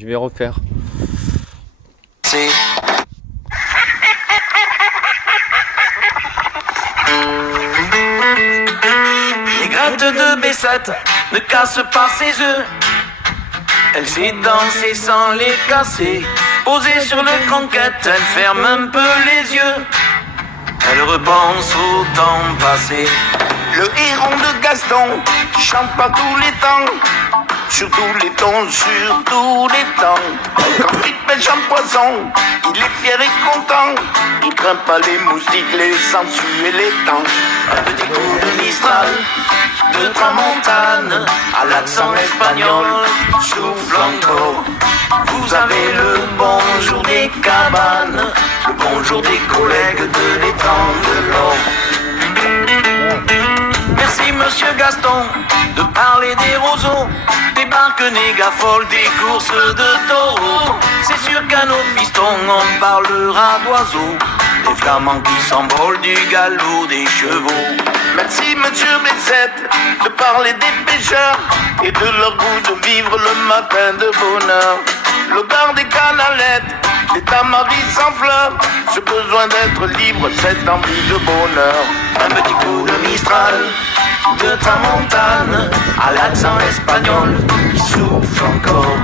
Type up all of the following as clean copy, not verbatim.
Je vais refaire. C'est les grattes de Bessette ne cassent pas ses œufs. Elle sait danser sans les casser. Posée sur le croquette, elle ferme un peu les yeux. Elle repense au temps passé. Le héron de Gaston chante pas tous les temps. Sur tous les tons, sur tous les temps. Quand il pêche un poisson, il est fier et content. Il craint pas les moustiques, les sangsues et les temps. Un petit coup de Mistral, de tramontane, à l'accent espagnol, souffle encore. Vous avez le bonjour des cabanes, le bonjour des collègues de l'étang de l'or. Merci monsieur Gaston de parler des roseaux, des barques négafol, des courses de taureaux. C'est sûr qu'à nos pistons on parlera d'oiseaux, des flamands qui s'envolent, du galop des chevaux. Merci monsieur Bessette de parler des pêcheurs et de leur goût de vivre le matin de bonheur. L'odeur des canalettes, des tamaris sans fleurs, ce besoin d'être libre, cette envie de bonheur. Un petit coup de Mistral, de tramontane, à l'accent espagnol qui souffle encore.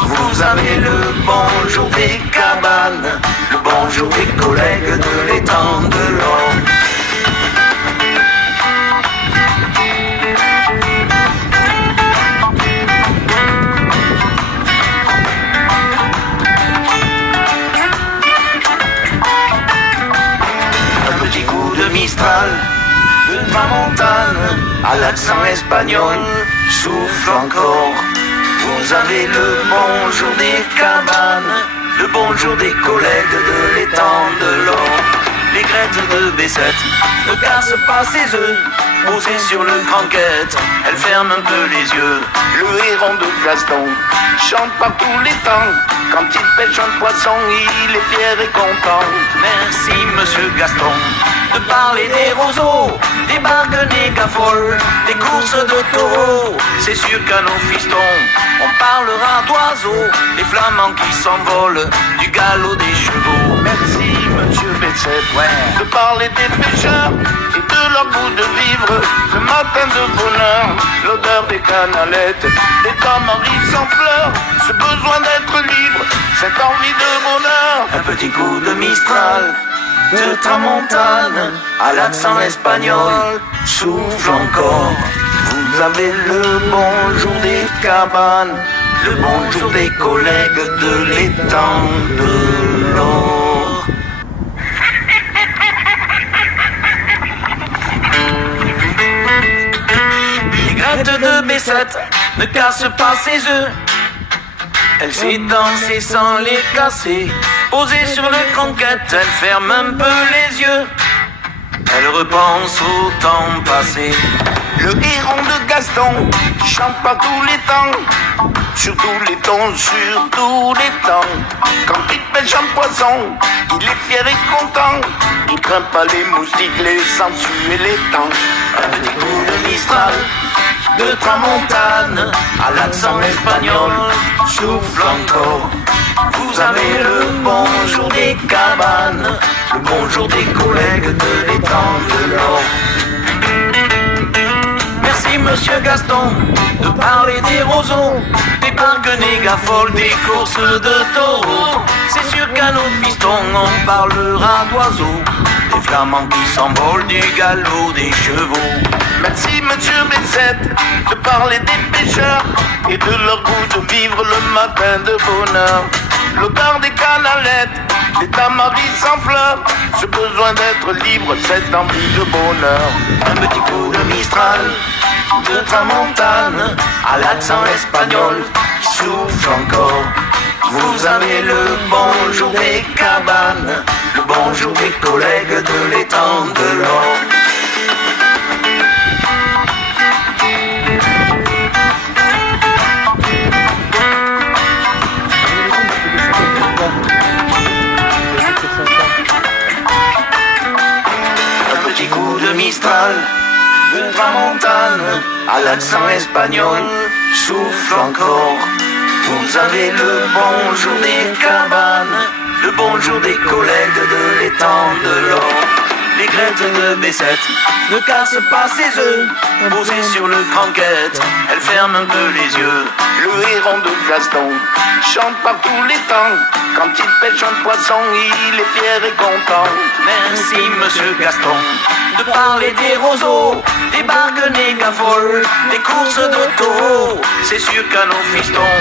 Vous avez le bonjour des cabanes, le bonjour des collègues de l'étang de l'or. Mistral, de tramontane, à l'accent espagnol, souffle encore. Vous avez le bonjour des cabanes, le bonjour des collègues de l'étang de l'or. Les graines de Bessette ne cassent pas ses œufs. Posée sur le croquette, elle ferme un peu les yeux. Le héron de Gaston chante par tous les temps. Quand il pêche un poisson, il est fier et content. Merci monsieur Gaston de parler des roseaux, des barques négafol, des courses de taureaux. C'est sûr qu'à nos fistons, on parlera d'oiseaux, des flamands qui s'envolent, du galop des chevaux. Merci monsieur Bessette de parler des pêcheurs et de leur goût de vivre, le matin de bonheur, l'odeur des canalettes, des tamaris sans fleurs, ce besoin d'être libre, cette envie de bonheur. Un petit coup de Mistral, de tramontane, à l'accent espagnol, souffle encore. Vous avez le bonjour des cabanes, le bonjour des collègues de l'étang de l'or. Les grattes de Bessette ne cassent pas ses œufs. Elle sait danser sans les casser. Posée sur le croquette, elle ferme un peu les yeux. Elle repense au temps passé. Le héron de Gaston chante pas tous les temps. Sur tous les tons, sur tous les temps. Quand il pêche un poisson, il est fier et content. Il craint pas les moustiques, les sangsues et les temps. Un petit coup de Mistral, de tramontane, à l'accent espagnol, souffle encore. Vous avez le bonjour des cabanes, le bonjour des collègues de l'étang de l'or. Merci monsieur Gaston de parler des roseaux, des barques négafol, des courses de taureaux. C'est sûr qu'à nos pistons on parlera d'oiseaux, des flamands qui s'envolent, du galop des chevaux. Merci monsieur Bessette de parler des pêcheurs et de leur goût de vivre le matin de bonheur. L'odeur des canalettes, des tamaris sans fleurs, ce besoin d'être libre, cette envie de bonheur. Un petit coup de Mistral, de tramontane, à l'accent espagnol, qui souffle encore. Vous avez le bonjour des cabanes, le bonjour des collègues de l'étang de l'or. Mistral, de tramontane, à l'accent espagnol, souffle encore. Vous Vous avez le bonjour des cabanes, le bonjour des collègues de l'étang de l'or. Les grettes de Bessette ne cassent pas ses œufs, posées sur le cranquette, elle ferme un peu les yeux. Le héron de Gaston chante par tous les temps, quand il pêche un poisson, il est fier et content. Merci monsieur Gaston de parler des roseaux, des barques négafoles, des courses d'auto. C'est sûr qu'à nos fistons,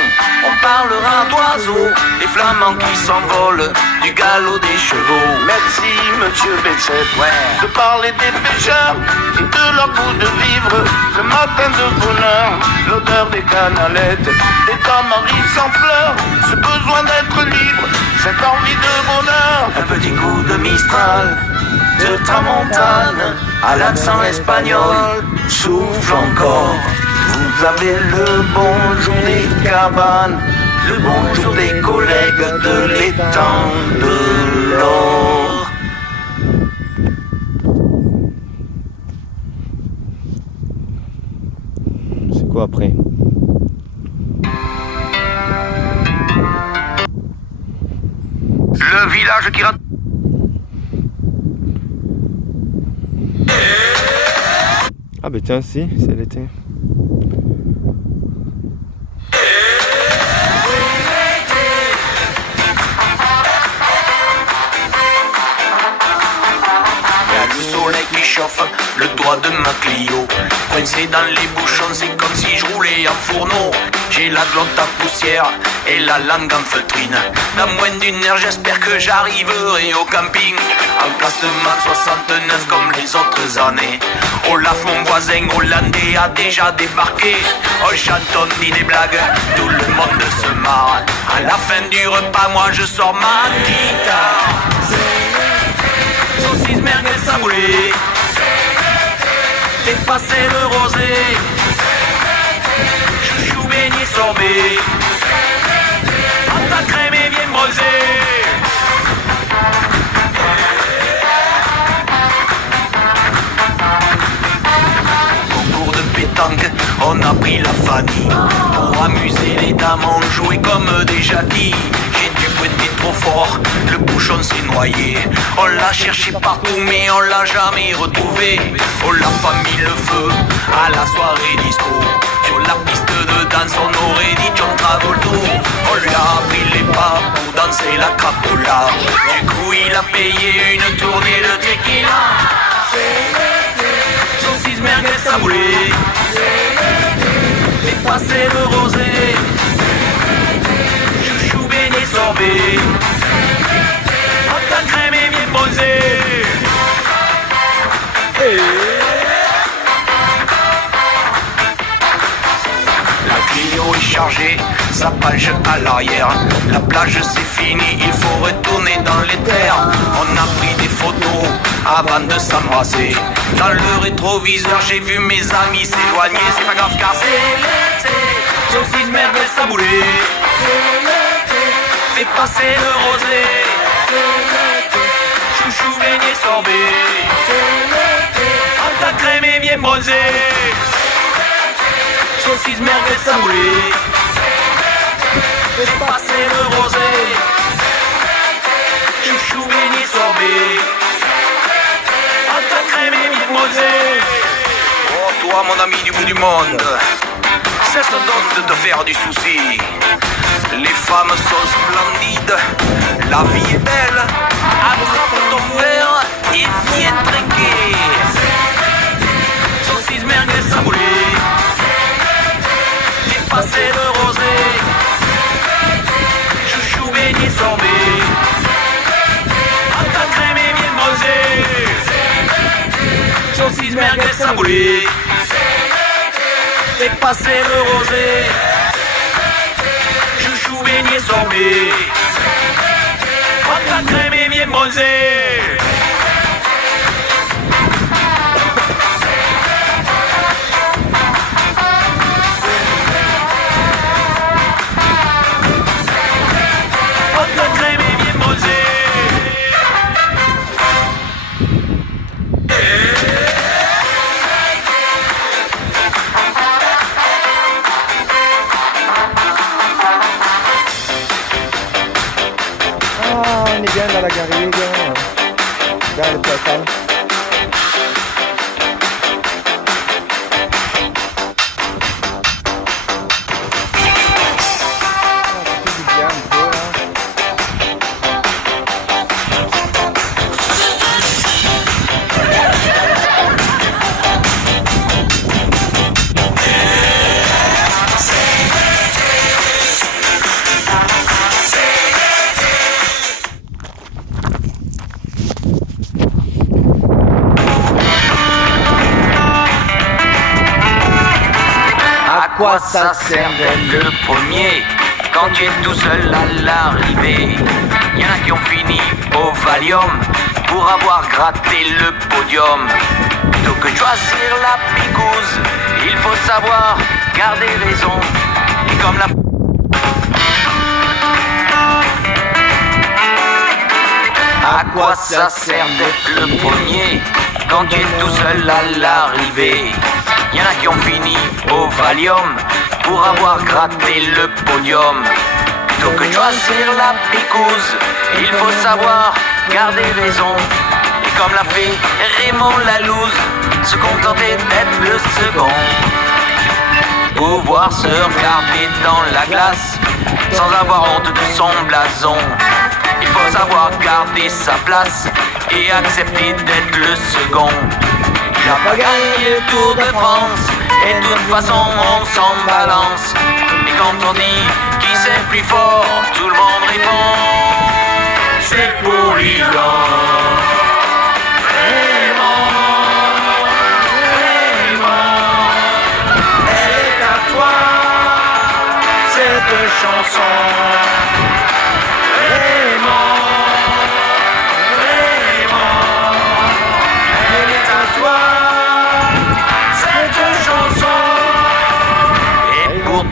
on parlera d'oiseaux, des flamands qui s'envolent, du galop des chevaux. Merci monsieur Bessette, de parler des pêcheurs et de leur goût de vivre. Le matin de bonheur, l'odeur des canalettes, des tamaris sans fleurs, ce besoin d'être libre, cette envie de bonheur. Un petit coup de Mistral, de tramontane, à l'accent espagnol, souffle encore. Vous avez le bonjour des cabanes, le bonjour des collègues de l'étang de l'or. C'est quoi après? Le village qui rate. Ah bah tiens, si, c'est l'été. Qui chauffe le doigt de ma Clio, coincé dans les bouchons, c'est comme si je roulais en fourneau. J'ai la glotte à poussière et la langue en feutrine. Dans moins d'une heure j'espère que j'arriverai au camping, en classement 69 comme les autres années. Olaf mon voisin hollandais a déjà débarqué. On chantonne, dit des blagues, tout le monde se marre. À la fin du repas moi je sors ma guitare. Saucisse merguez saboulée, dépassé le rosé, chouchou beignet sorbet, pâte à crème et bien brosée. Concours de pétanque, on a pris la Fanny. Pour amuser les dames, on jouait comme des jackies. J'ai dû pointer trop fort, le bouchon s'est noyé. On l'a cherché partout mais on l'a jamais retrouvé. On l'a pas mis le feu à la soirée disco. Sur la piste de danse on aurait dit John Travolta. On lui a appris les pas pour danser la crapola. Du coup il a payé une tournée de tequila. Saucisse merguez saboulée, dépassé le rosé, chouchou beignet sorbet, pâte à crème et bien bronzé. La Clio est chargée, sa page à l'arrière. La plage c'est fini, il faut retourner dans les terres. On a pris des photos avant de s'embrasser. Dans le rétroviseur j'ai vu mes amis s'éloigner. C'est pas grave car c'est l'été. Saucisse merguez saboulée, fais passer le rosé, chouchou beignet sorbet, pâte à crème et bien bronzé. Saucisse merguez saboulée, fais passer le rosé, chouchou beignet sorbet, pâte à crème et bien bronzé. Oh toi mon ami du bout du monde, cesse donc de te faire du souci. Les femmes sont splendides, la vie est belle. Attrape ton verre et viens trinquer. Saucisse merguez saboulée, dépassé le rosé, chouchou beignet sorbet, pâte à crème et bien bronzé. Saucisse merguez saboulée, dépassé le rosé, chouchou beignet sorbet, pâte à crème et bien bronzé. Pâte à crème et bien bronzé. bien dalla garriga, dal total. À quoi ça sert d'être le premier quand tu es tout seul à l'arrivée? Y'en a qui ont fini au Valium pour avoir gratté le podium. Plutôt que de choisir la picouse, il faut savoir garder raison. Et comme la... À quoi ça sert d'être le premier quand tu es tout seul à l'arrivée? Y'en a qui ont fini au Valium pour avoir gratté le podium. Plutôt que de choisir la picouse, il faut savoir garder raison. Et comme l'a fait Raymond Lalouse, se contenter d'être le second. Pouvoir se regarder dans la glace sans avoir honte de son blason. Il faut savoir garder sa place et accepter d'être le second. Il n'a pas gagné le Tour de France et de toute façon on s'en balance. Et quand on dit qui c'est le plus fort, tout le monde répond c'est pour Lilan. Raymond, Raymond, elle est à toi cette chanson.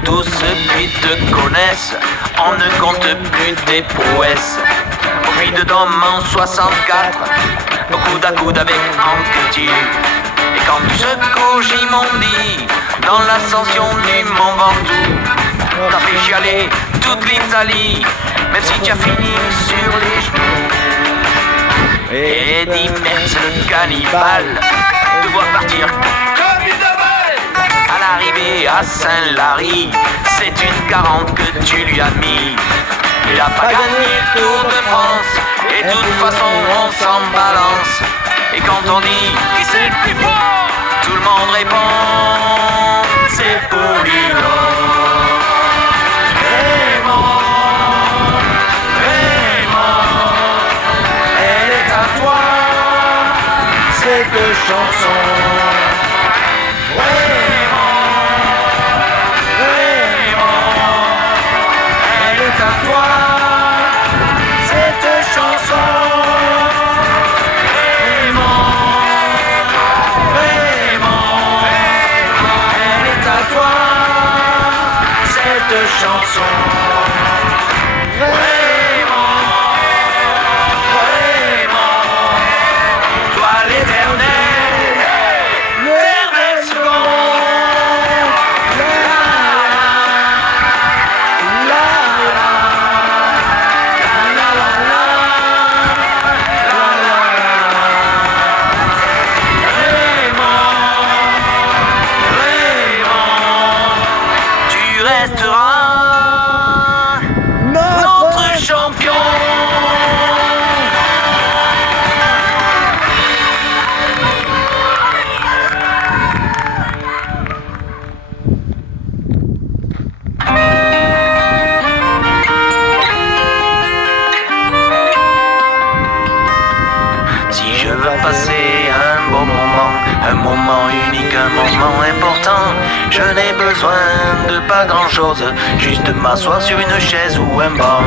Tous ceux qui te connaissent, on ne compte plus tes prouesses. Au puits de Dôme en 64, au coude à coude avec Anquetil. Et quand tu secoues Gimondi, dans l'ascension du Mont Ventoux, t'as fait chialer toute l'Italie, même si tu as fini sur les genoux. Et Eddie Merckx le cannibale, te voir partir comme une balle. À l'arrivée à Saint-Lary, c'est une 40 que tu lui as mis. Il a pas gagné le Tour de France, et de toute façon on s'en balance. Et quand on dit qui c'est le plus fort, tout le monde répond c'est pour Lilan. Raymond, Raymond, elle est à toi cette chanson. Chanson. Raymond, Raymond, toi l'éternel, l'éternel second. Raymond, tu resteras champion. Si je veux passer un bon moment, un moment unique, un moment important, je n'ai besoin de pas grand chose, juste m'asseoir sur une chaise ou un banc.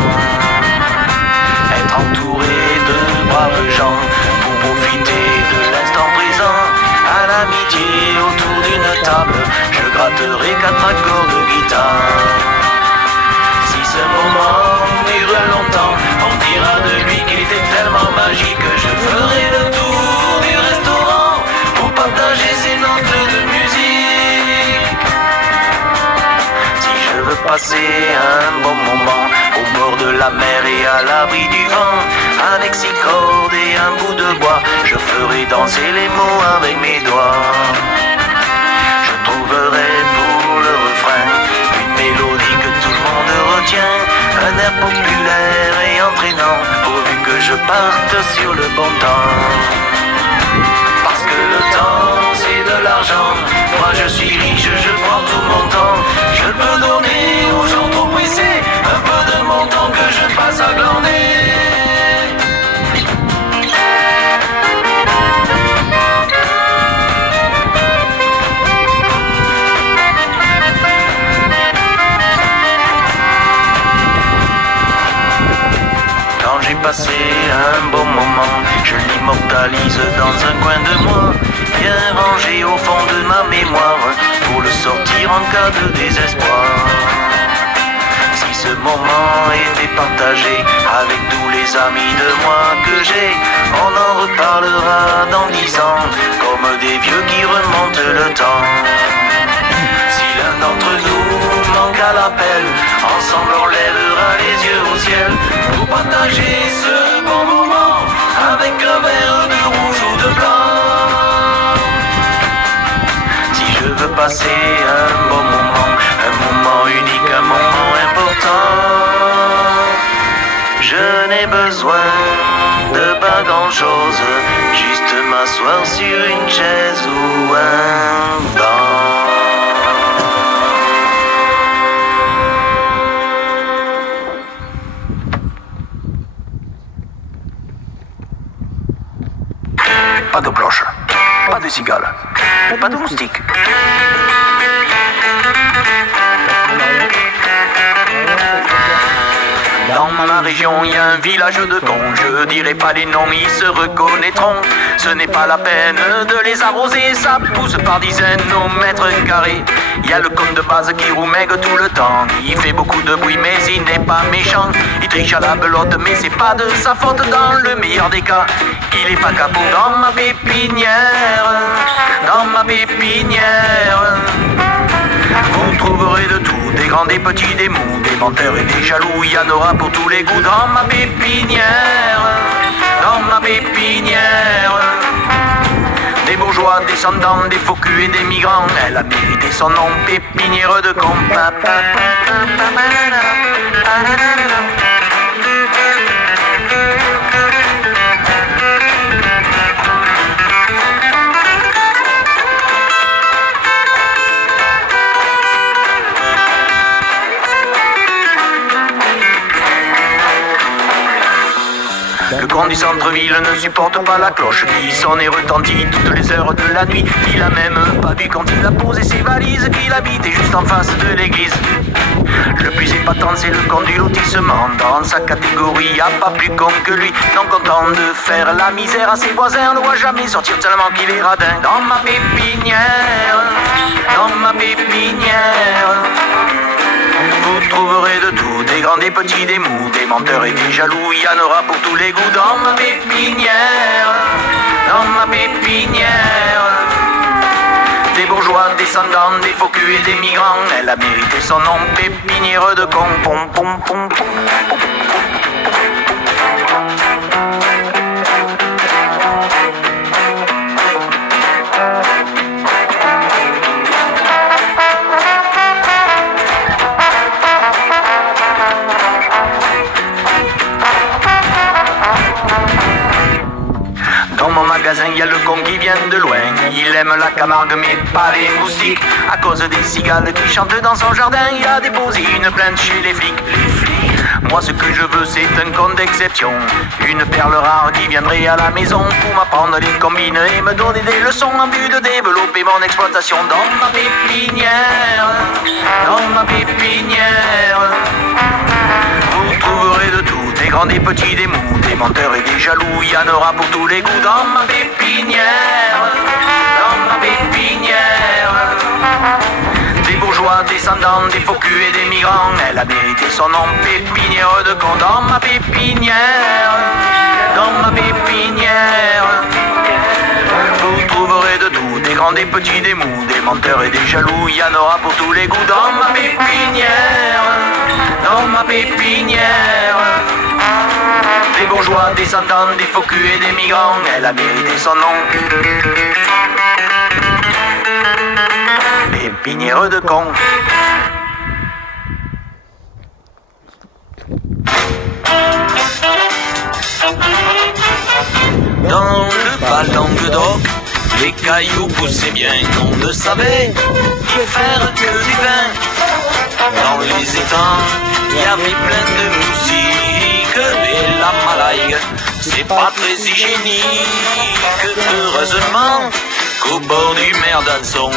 Être entouré de braves gens pour profiter de l'instant présent. À l'amitié autour d'une table, je gratterai 4 accords de guitare. Si ce moment dure longtemps, on dira de lui qu'il était tellement magique que je ferai le tour du restaurant pour partager ses notes de musique. Si je veux passer un bon moment au bord de la mer et à l'abri du vent, lexicorde et un bout de bois. Je ferai danser les mots avec mes doigts. Je trouverai pour le refrain une mélodie que tout le monde retient, un air populaire et entraînant, pourvu que je parte sur le bon temps. Parce que le temps c'est de l'argent, moi je suis riche, je prends tout mon temps. Je peux donner aux gens trop pressés un peu de mon temps que je passe à glander. J'ai passé un bon moment, je l'immortalise dans un coin de moi, bien rangé au fond de ma mémoire, pour le sortir en cas de désespoir. Si ce moment était partagé avec tous les amis de moi que j'ai, on en reparlera dans 10 ans, comme des vieux qui remontent le temps. Si l'un d'entre nous manque à l'appel, ensemble on lèvera les yeux au ciel pour partager ce bon moment avec un verre de rouge ou de blanc. Si je veux passer un bon moment unique, un moment important, je n'ai besoin de pas grand chose, juste m'asseoir sur une chaise ou un banc. Pas de cloche, pas de cigale, pas de moustique. Dans ma région, il y a un village de cons. Je dirai pas les noms, ils se reconnaîtront. Ce n'est pas la peine de les arroser, ça pousse par dizaines au mètre carré. Il y a le con de base qui roumègue tout le temps. Il fait beaucoup de bruit, mais il n'est pas méchant. Il triche à la belote, mais c'est pas de sa faute dans le meilleur des cas. Il est pas capot dans ma pépinière, dans ma pépinière. Vous trouverez de tout, des grands, des petits, des mous, des menteurs et des jaloux. Il y en aura pour tous les goûts dans ma pépinière, dans ma pépinière. Des bourgeois, descendants, des faux culs et des migrants. Elle a mérité son nom, pépinière de con. Le con du centre-ville ne supporte pas la cloche qui sonne et retentit toutes les heures de la nuit. Il a même pas vu quand il a posé ses valises qu'il habitait juste en face de l'église. Le plus épatant c'est le con du lotissement. Dans sa catégorie y a pas plus con que lui. Non content de faire la misère à ses voisins, ne voit jamais sortir tellement qu'il est radin. Dans ma pépinière, dans ma pépinière, vous trouverez de tout, des grands, des petits, des mous, des menteurs et des jaloux. Il y en aura pour tous les goûts dans ma pépinière, dans ma pépinière. Des bourgeois, descendants, des faux culs et des migrants. Elle a mérité son nom, pépinière de con. Pom, pom, pom, pom, pom. Dans mon magasin, il y a le con qui vient de loin. Il aime la Camargue, mais pas les moustiques. À cause des cigales qui chantent dans son jardin, il a déposé une plainte chez les flics. Moi, ce que je veux, c'est un con d'exception. Une perle rare qui viendrait à la maison pour m'apprendre les combines et me donner des leçons en vue de développer mon exploitation. Dans ma pépinière, dans ma pépinière, vous trouverez de tout, des grands, des petits, des mous, des menteurs et des jaloux. Il y en aura pour tous les goûts dans ma pépinière, dans ma pépinière. Des bourgeois, descendants, des faux culs et des migrants. Elle a mérité son nom, pépinière de con. Dans ma pépinière, dans ma pépinière, vous trouverez de tout, des grands, des petits, des mous, des menteurs et des jaloux. Il y en aura pour tous les goûts dans ma pépinière, dans ma pépinière. des bourgeois, des centaines, des faux culs et des migrants. Elle a mérité son nom. Pépinière de cons. Dans le ballon de Doc, les cailloux poussaient bien, on ne savait y faire que du vin. Dans les étangs, il y avait plein de moustiques et la malaille, c'est pas très hygiénique. Heureusement qu'au bord du Merdanson,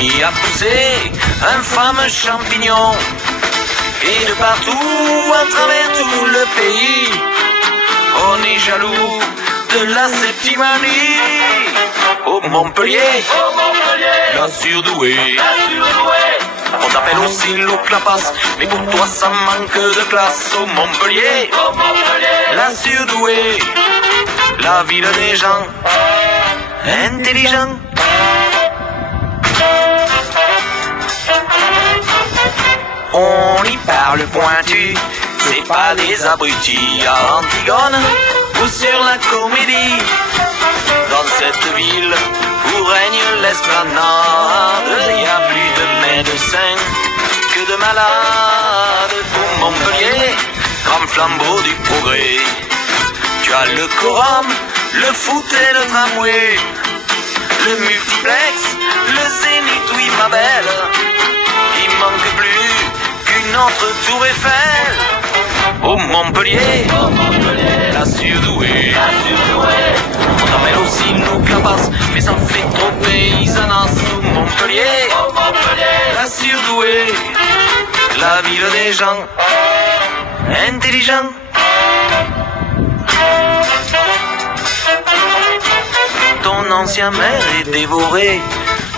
il y a poussé un fameux champignon. Et de partout, à travers tout le pays, on est jaloux de la septimanie. Au Montpellier, la surdouée. On t'appelle aussi Lou Clapas, mais pour toi ça manque de classe. Au Montpellier, la surdouée. La ville des gens intelligents. On y parle pointu, c'est pas des abrutis à Antigone ou sur la Comédie. Dans cette ville où règne l'esplanade, y a plus de médecins que de malades. Pour Montpellier, grand flambeau du progrès, tu as le quorum, le foot et le tramway, le multiplex, le zénith, oui ma belle. Il manque plus qu'une autre tour Eiffel. Au Montpellier, la surdouée. On t'appelle aussi Lou Clapas, mais ça fait trop paysannas. Au Montpellier, la surdouée. La ville des gens intelligents. Ton ancien maire est dévoré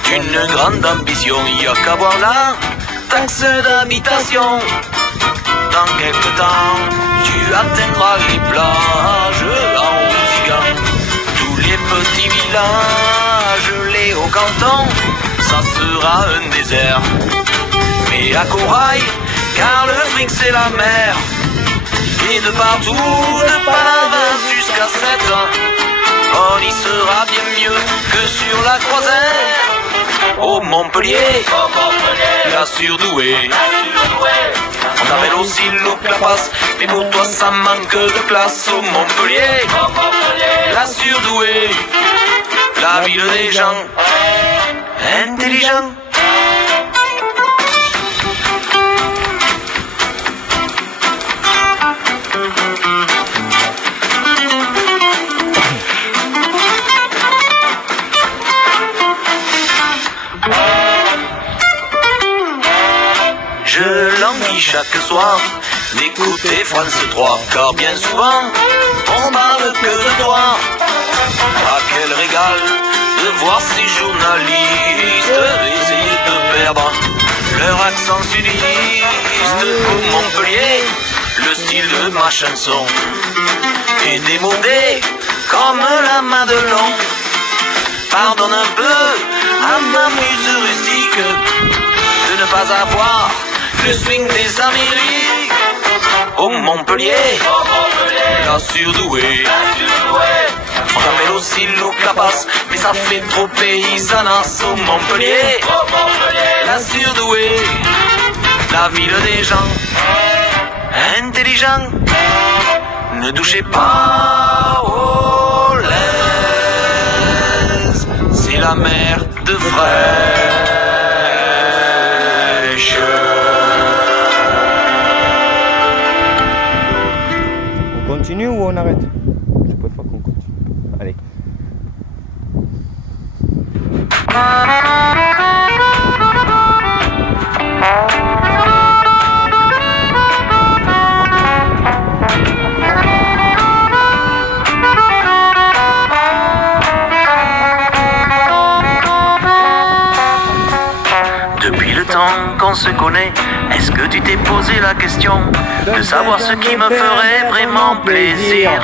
d'une grande ambition. Y a qu'à voir la taxe d'habitation. Dans quelques temps, tu atteindras les plages en Rouzigan. Tous les petits villages, les hauts cantons, ça sera un désert. Mais à Corail, car le fric c'est la mer. Et de partout, de Palavas jusqu'à 7, on y sera bien mieux que sur la croisette. Au Montpellier, la surdouée. On t'appelle aussi Lou Clapas, mais pour toi ça manque de classe. Au Montpellier, la surdouée. La ville des gens intelligents. Je languis chaque soir d'écouter France 3, car bien souvent on parle que de toi. Ah quel régal de voir ces journalistes essayer de perdre leur accent sudiste. Pour Montpellier, le style de ma chanson est démodé comme la Madelon. Pardonne un peu à ma muse rustique de ne pas avoir le swing des Amériques. Au Montpellier, la surdouée. On t'appelle aussi Lou Clapas, mais ça fait trop paysannas. Au Montpellier, la surdouée. La ville des gens intelligents. Ne touchez pas aux laises, c'est la mer de fraîche. On continue ou on arrête? Je préfère qu'on continue. Allez. Depuis le temps qu'on se connaît, est-ce que tu t'es posé la question de savoir ce qui me ferait vraiment plaisir?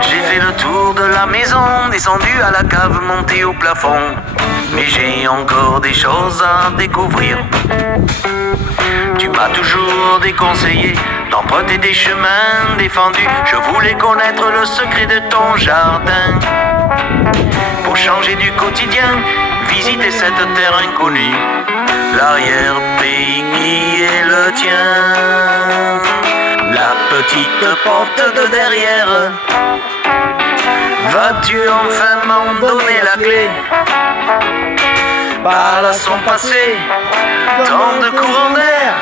J'ai fait le tour de la maison, descendu à la cave, monté au plafond, mais j'ai encore des choses à découvrir. Tu m'as toujours déconseillé d'emprunter des chemins défendus. Je voulais connaître le secret de ton jardin. Pour changer du quotidien, visiter cette terre inconnue, l'arrière-pays qui est le tien. La petite porte de derrière, vas-tu enfin m'en donner la clé? Par là son passé, tant de courants d'air,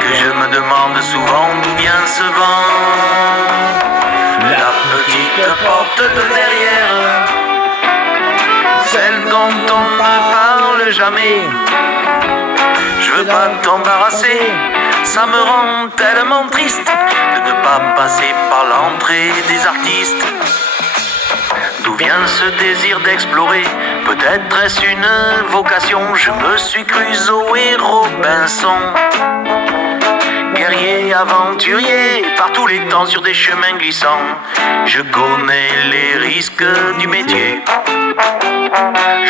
que je me demande souvent d'où vient ce vent. La petite porte de derrière, celle dont on ne parle jamais. Je veux pas t'embarrasser, ça me rend tellement triste de ne pas passer par l'entrée des artistes. D'où vient ce désir d'explorer? Peut-être est-ce une vocation? Je me suis cru Zoé Robinson, guerrier, aventurier, par tous les temps sur des chemins glissants. Je connais les risques du métier.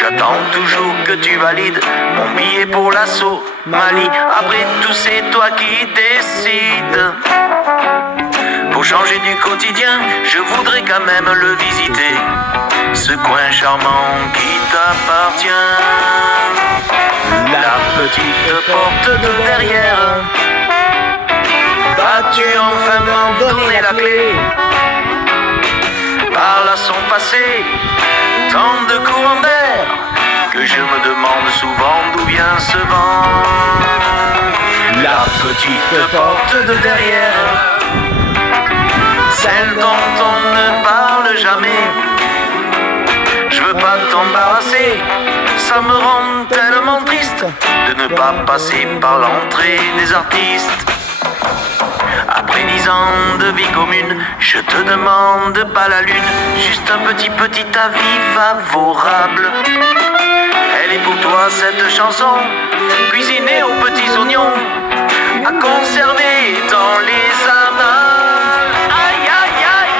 J'attends toujours que tu valides mon billet pour la Somalie. Après tout, c'est toi qui décides. Pour changer du quotidien, je voudrais quand même le visiter, ce coin charmant qui t'appartient. La petite porte de derrière, vas-tu enfin m'en donner la clé? Par là sont passés tant de courants d'air, que je me demande souvent d'où vient ce vent. La petite porte de derrière, celle dont on ne parle jamais. Je veux pas t'embarrasser, ça me rend tellement triste de ne pas passer par l'entrée des artistes. Après 10 ans de vie commune, je te demande pas la lune, juste un petit avis favorable. Elle est pour toi cette chanson, cuisinée aux petits oignons, à conserver dans les annales. Aïe aïe aïe.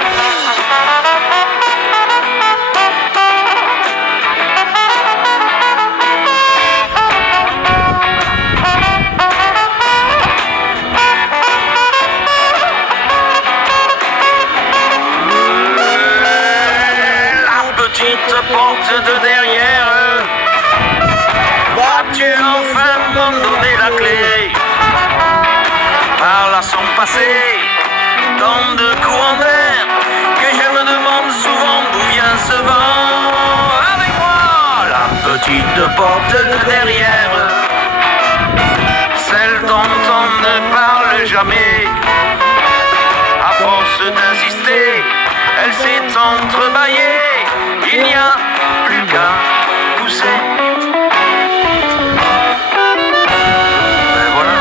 Porte de derrière, vas-tu enfin m'en donner la clé? Par là sont passés tant de courants d'air, que je me demande souvent d'où vient ce vent. Avec moi, la petite porte de derrière, celle dont on ne parle jamais. À force d'insister, elle s'est entrebâillée. Il n'y a plus qu'à pousser. Ben voilà.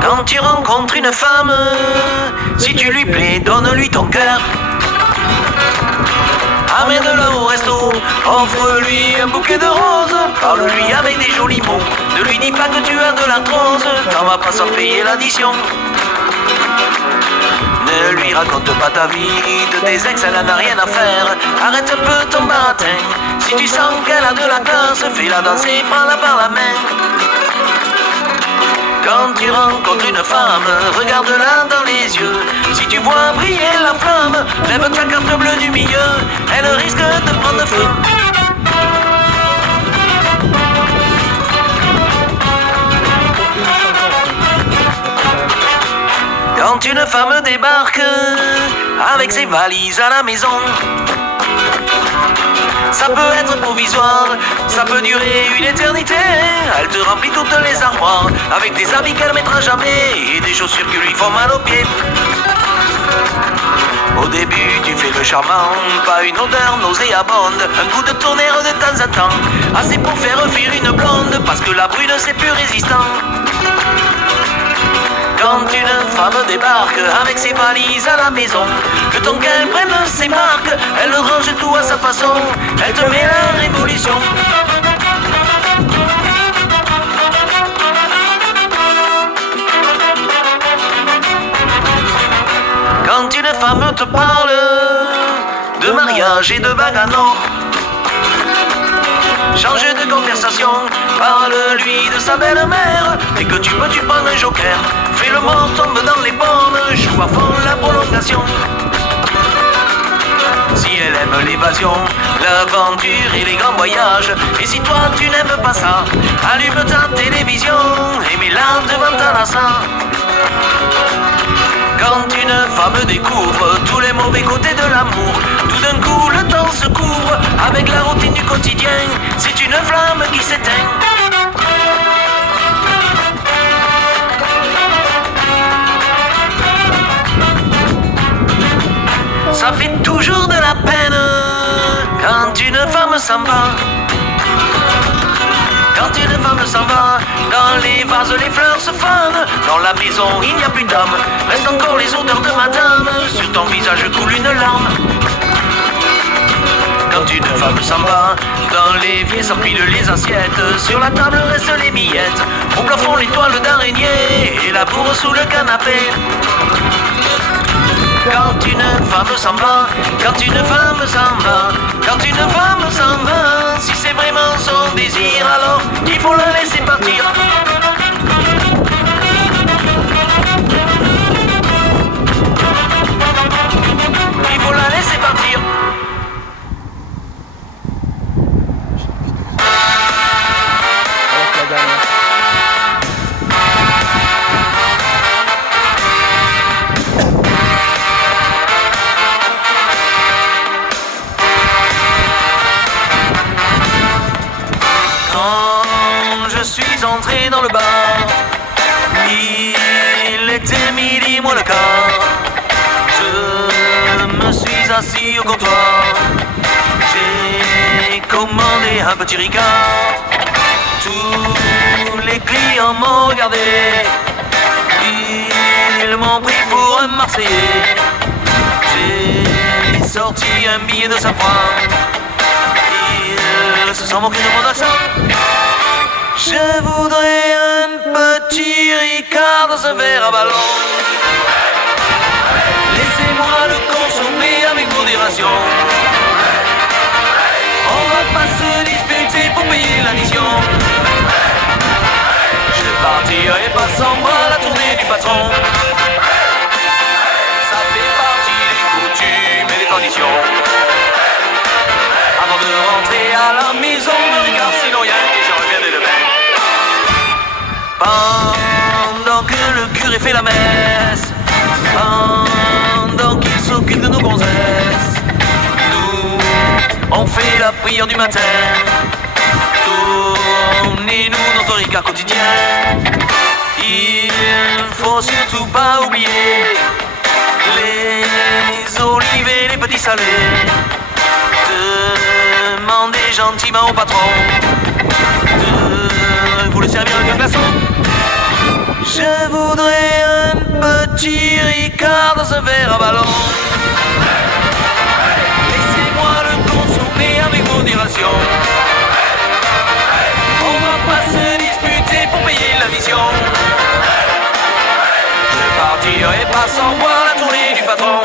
Quand tu rencontres une femme, si tu lui plais, donne-lui ton cœur. Amène-la au resto, offre-lui un bouquet de roses, parle-lui avec des jolis mots, ne lui dis pas que tu as de l'arthrose, t'en vas pas sans payer l'addition. Ne lui raconte pas ta vie, de tes ex elle n'en a rien à faire. Arrête un peu ton baratin, si tu sens qu'elle a de la classe, fais-la danser, prends-la par la main. Quand tu rencontres une femme, regarde-la dans les yeux. Si tu vois briller la flamme, lève ta carte bleue du milieu, elle risque de prendre feu. Quand une femme débarque avec ses valises à la maison, ça peut être provisoire, ça peut durer une éternité. Elle te remplit toutes les armoires avec des habits qu'elle mettra jamais et des chaussures qui lui font mal aux pieds. Au début tu fais le charmant, pas une odeur nauséabonde, un coup de tonnerre de temps en temps, assez pour faire fuir une blonde, parce que la brune c'est plus résistant. Quand une femme débarque avec ses valises à la maison, le temps qu'elle prenne ses marques, elle range tout à sa façon, elle te met la révolution. Quand une femme te parle de mariage et de bague en or, change de conversation, parle-lui de sa belle-mère. Dès que tu peux, tu prends un joker. Fais le mort, tombe dans les bornes, joue à fond la prolongation. Si elle aime l'évasion, l'aventure et les grands voyages, et si toi tu n'aimes pas ça, allume ta télévision et mets-la devant ta Nasa. Quand une femme découvre tous les mauvais côtés de l'amour, tout d'un coup le temps se couvre avec la routine du quotidien. C'est une flamme qui s'éteint. Ça fait toujours de la peine quand une femme s'en va. Quand une femme s'en va, dans les vases les fleurs se fanent. Dans la maison il n'y a plus d'âme, restent encore les odeurs de madame. Sur ton visage coule une larme. Quand une femme s'en va, dans l'évier s'empilent les assiettes. Sur la table restent les miettes, au plafond les toiles d'araignée et la bourre sous le canapé. Quand une femme s'en va, quand une femme s'en va, quand une femme s'en va, si c'est vraiment son désir, alors il faut la laisser partir. Il faut la laisser partir. Entré dans le bar, il était midi moins le quart. Je me suis assis au comptoir, j'ai commandé un petit ricard. Tous les clients m'ont regardé, ils m'ont pris pour un Marseillais. J'ai sorti un billet de 5 francs, ils se sont moqués de mon accent. Je voudrais un petit ricard dans un verre à ballon. Laissez-moi le consommer avec modération. On va pas se disputer pour payer l'addition. Je partirai pas sans moi à la tournée du patron. Ça fait partie des coutumes et des traditions. Avant de rentrer à la maison, me regarde sinon y'a que je reviens dès demain. Pendant que le curé fait la messe, pendant qu'il s'occupe de nos gonzesses, nous, on fait la prière du matin. Tournez-nous notre ricard quotidien. Il faut surtout pas oublier les olives et les petits salés. Demandez gentiment au patron de vous le servir avec un glaçon. Je voudrais un petit ricard dans un verre à ballon. Laissez-moi le consommer avec modération. On va pas se disputer pour payer la mission. Je partirai pas sans voir la tournée du patron.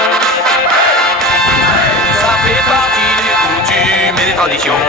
Ça fait partie des coutumes et des traditions.